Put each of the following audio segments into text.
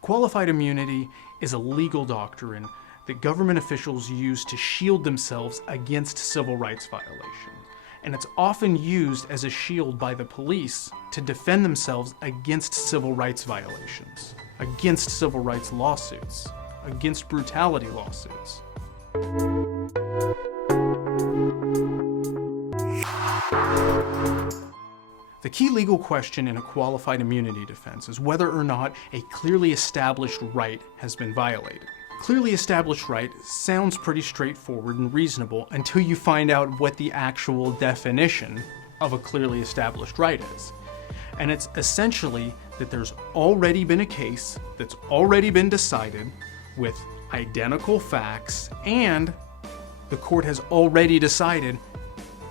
Qualified immunity is a legal doctrine that government officials use to shield themselves against civil rights violations. And it's often used as a shield by the police to defend themselves against civil rights violations, against civil rights lawsuits, against brutality lawsuits. The key legal question in a qualified immunity defense is whether or not a clearly established right has been violated. Clearly established right sounds pretty straightforward and reasonable until you find out what the actual definition of a clearly established right is. And it's essentially that there's already been a case that's already been decided with identical facts, and the court has already decided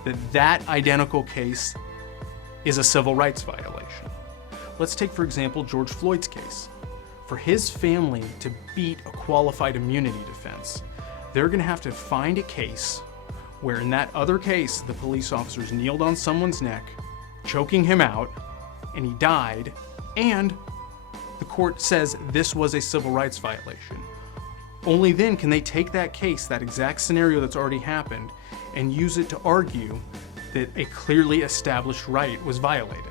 that that identical case is a civil rights violation. Let's take, for example, George Floyd's case. For his family to beat a qualified immunity defense, they're going to have to find a case where in that other case, the police officers kneeled on someone's neck, choking him out, and he died, and the court says this was a civil rights violation. Only then can they take that case, that exact scenario that's already happened, and use it to argue that a clearly established right was violated.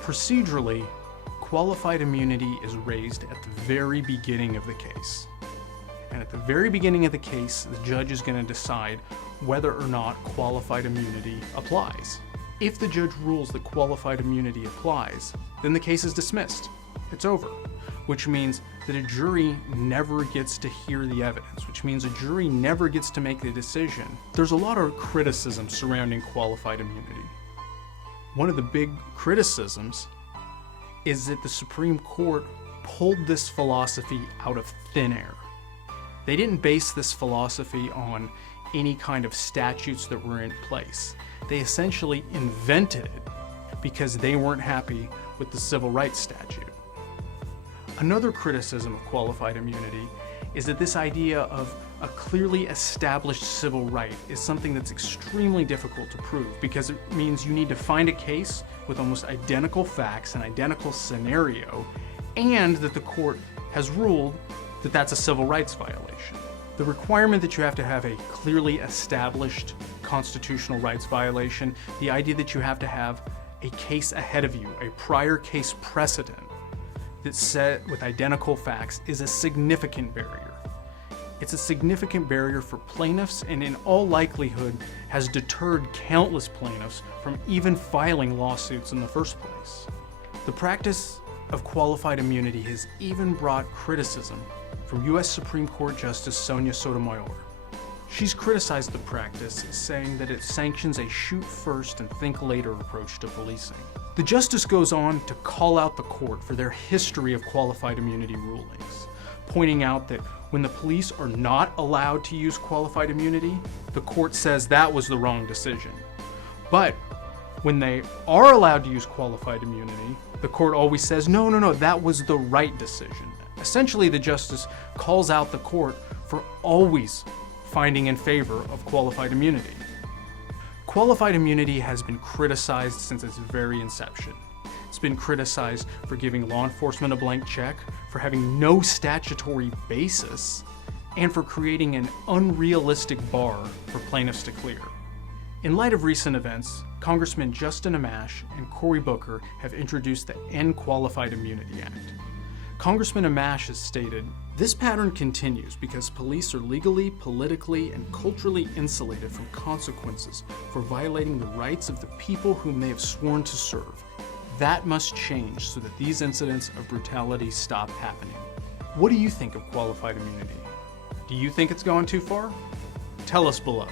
Procedurally, qualified immunity is raised at the very beginning of the case. And at the very beginning of the case, the judge is going to decide whether or not qualified immunity applies. If the judge rules that qualified immunity applies, then the case is dismissed. It's over, which means that a jury never gets to hear the evidence, which means a jury never gets to make the decision. There's a lot of criticism surrounding qualified immunity. One of the big criticisms is that the Supreme Court pulled this philosophy out of thin air. They didn't base this philosophy on any kind of statutes that were in place. They essentially invented it because they weren't happy with the civil rights statute. Another criticism of qualified immunity is that this idea of a clearly established civil right is something that's extremely difficult to prove, because it means you need to find a case with almost identical facts and identical scenario, and that the court has ruled that that's a civil rights violation. The requirement that you have to have a clearly established constitutional rights violation, the idea that you have to have a case ahead of you, a prior case precedent that's set with identical facts, is a significant barrier. It's a significant barrier for plaintiffs, and in all likelihood has deterred countless plaintiffs from even filing lawsuits in the first place. The practice of qualified immunity has even brought criticism from U.S. Supreme Court Justice Sonia Sotomayor. She's criticized the practice, saying that it sanctions a shoot first and think later approach to policing. The justice goes on to call out the court for their history of qualified immunity rulings, pointing out that when the police are not allowed to use qualified immunity, the court says that was the wrong decision. But when they are allowed to use qualified immunity, the court always says, no, that was the right decision. Essentially, the justice calls out the court for always finding in favor of qualified immunity. Qualified immunity has been criticized since its very inception. It's been criticized for giving law enforcement a blank check, for having no statutory basis, and for creating an unrealistic bar for plaintiffs to clear. In light of recent events, Congressman Justin Amash and Cory Booker have introduced the End Qualified Immunity Act. Congressman Amash has stated, "This pattern continues because police are legally, politically, and culturally insulated from consequences for violating the rights of the people whom they have sworn to serve. That must change so that these incidents of brutality stop happening." What do you think of qualified immunity? Do you think it's gone too far? Tell us below.